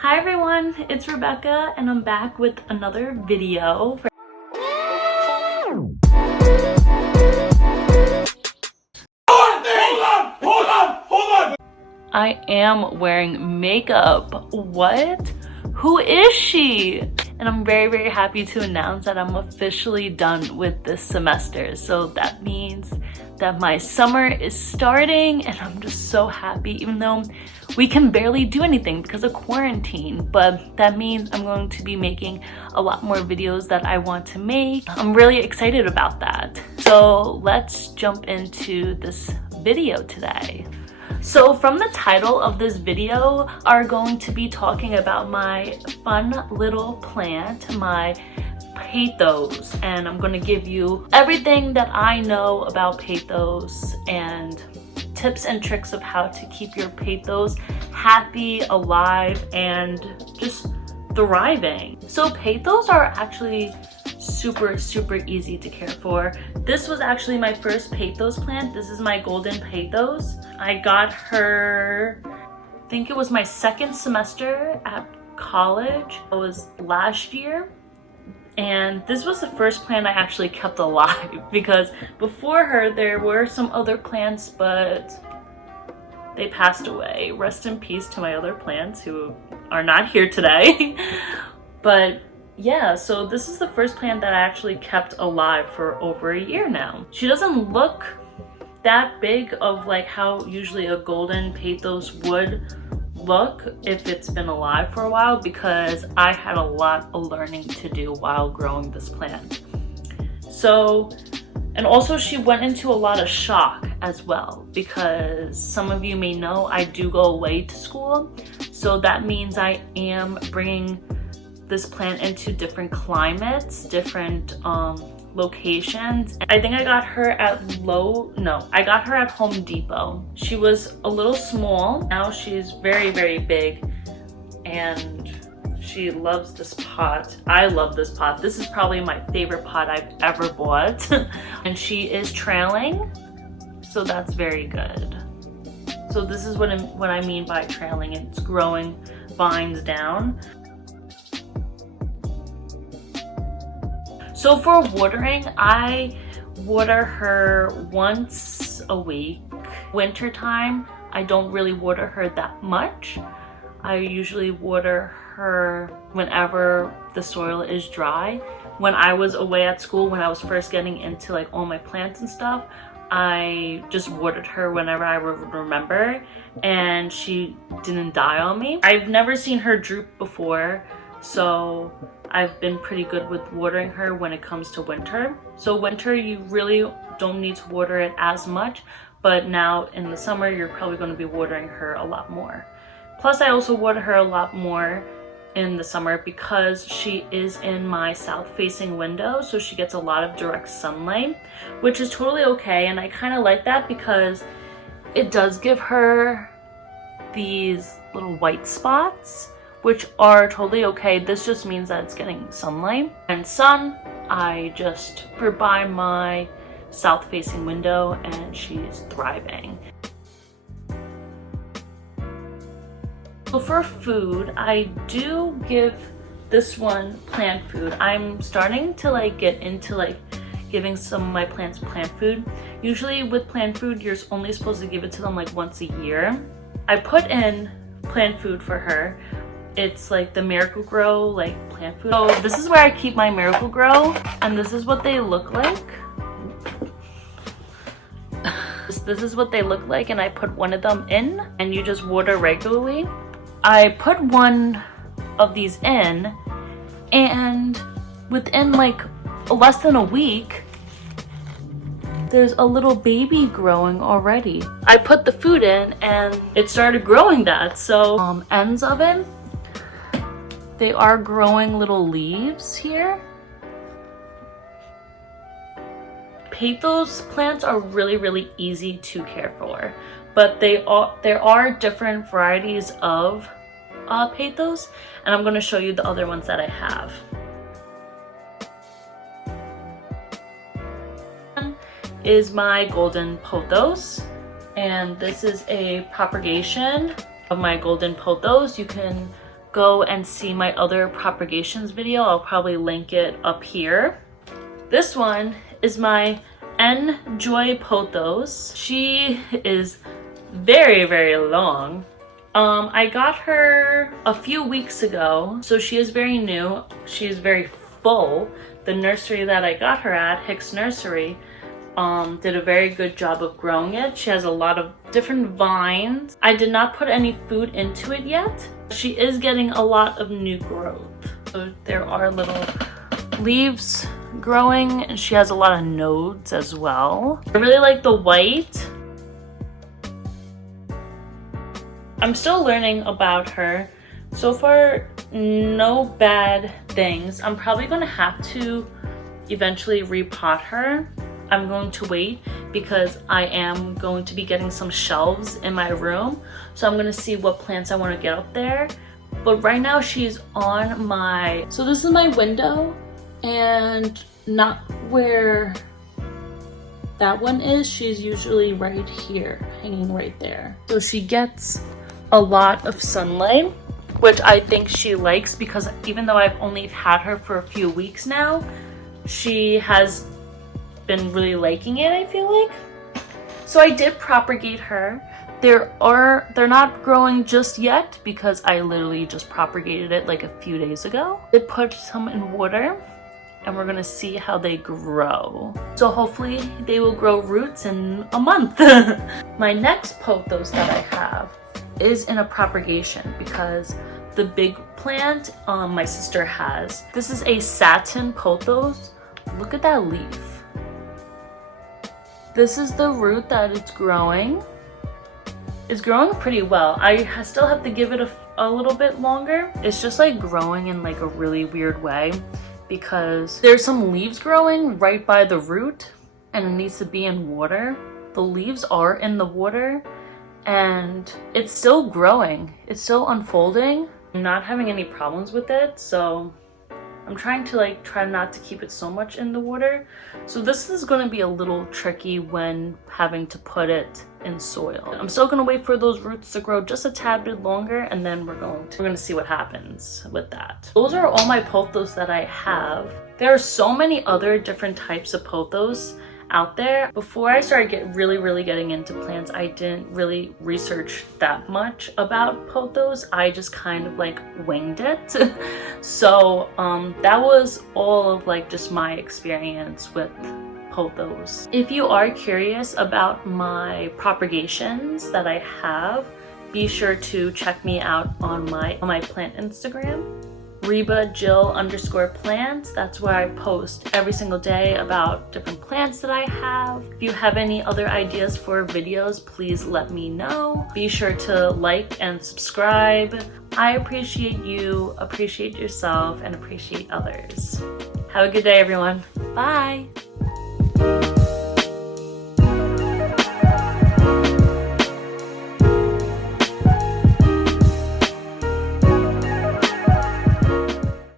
Hi everyone, it's Rebecca and I'm back with another video. Hold on! I am wearing makeup. What? Who is she? And I'm very happy to announce that I'm officially done with this semester. So that means that my summer is starting and I'm just so happy, even though we can barely do anything because of quarantine. But that means I'm going to be making a lot more videos that I want to make. I'm really excited about that. So let's jump into this video today. So from the title of this video are going to be talking about my fun little plant, my Pothtos, and I'm going to give you everything that I know about Pothtos and tips and tricks of how to keep your Pothtos happy, alive, and just thriving. So Pothtos are actually super easy to care for. This was actually my first Pothtos plant. This is my golden Pothos. I got her, I think it was my second semester at college. It was last year. And this was the first plant I actually kept alive because before her there were some other plants, but they passed away. Rest in peace to my other plants who are not here today. But yeah, so this is the first plant that I actually kept alive for over a year now. She doesn't look that big of like how usually a golden Pothos would look if it's been alive for a while, because I had a lot of learning to do while growing this plant. So, and also she went into a lot of shock as well, because some of you may know I do go away to school. So that means I am bringing this plant into different climates, different locations. I think I got her at I got her at Home Depot. She was a little small. Now she's very big and she loves this pot. I love this pot. This is probably my favorite pot I've ever bought. And she is trailing, so that's very good. So this is what I mean by trailing. It's growing vines down. So for watering, I water her once a week. Wintertime, I don't really water her that much. I usually water her whenever the soil is dry. When I was away at school, when I was first getting into like all my plants and stuff, I just watered her whenever I remember, and she didn't die on me. I've never seen her droop before, so I've been pretty good with watering her when it comes to winter. So winter, you really don't need to water it as much, but now in the summer, you're probably going to be watering her a lot more. Plus, I also water her a lot more in the summer because she is in my south-facing window, so she gets a lot of direct sunlight, which is totally okay, and I kind of like that because it does give her these little white spots, which are totally okay. This just means that it's getting sunlight. And sun, I just put her by my south-facing window and she's thriving. So for food, I do give this one plant food. I'm starting to like get into like giving some of my plants plant food. Usually with plant food, you're only supposed to give it to them like once a year. I put in plant food for her. It's like the Miracle-Gro like plant food. So this is where I keep my Miracle-Gro, and this is what they look like. This is what they look like, and I put one of them in, and you just water regularly. I put one of these in, and within like less than a week, there's a little baby growing already. I put the food in and it started growing that. So ends of it, they are growing little leaves here. Pothos plants are really easy to care for, but there are different varieties of Pothos, and I'm going to show you the other ones that I have. Is my golden Pothos, and this is a propagation of my golden Pothos. You can go and see my other propagations video. I'll probably link it up here. This one is my Enjoy Pothos. She is very, very long. I got her a few weeks ago, so she is very new. She is very full. The nursery that I got her at, Hicks Nursery, did a very good job of growing it. She has a lot of different vines. I did not put any food into it yet. She is getting a lot of new growth. So there are little leaves growing, and she has a lot of nodes as well. I really like the white. I'm still learning about her. So far, no bad things. I'm probably gonna have to eventually repot her. I'm going to wait because I am going to be getting some shelves in my room. So I'm gonna see what plants I wanna get up there. But right now she's on my, so this is my window and not where that one is. She's usually right here, hanging right there. So she gets a lot of sunlight, which I think she likes because even though I've only had her for a few weeks now, she has been really liking it, I feel like. So I did propagate her. They're not growing just yet because I literally just propagated it like a few days ago. I put some in water and we're gonna see how they grow. So hopefully they will grow roots in a month. My next pothos that I have is in a propagation because the big plant my sister has. This is a Satin Pothos. Look at that leaf. This is the root that it's growing. It's growing pretty well. I still have to give it a little bit longer. It's just like growing in like a really weird way because there's some leaves growing right by the root and it needs to be in water. The leaves are in the water and it's still growing. It's still unfolding. I'm not having any problems with it, so I'm trying to try not to keep it so much in the water. So this is going to be a little tricky when having to put it in soil. I'm still going to wait for those roots to grow just a tad bit longer and then we're going to see what happens with that. Those are all my pothos that I have. There are so many other different types of pothos out there. Before I started really getting into plants, I didn't really research that much about pothos. I just kind of winged it. So that was all of just my experience with pothos. If you are curious about my propagations that I have, be sure to check me out on my plant Instagram, Reba_Jill_plants. That's where I post every single day about different plants that I have. If you have any other ideas for videos, please let me know. Be sure to like and subscribe. I appreciate you, appreciate yourself, and appreciate others. Have a good day, everyone. Bye.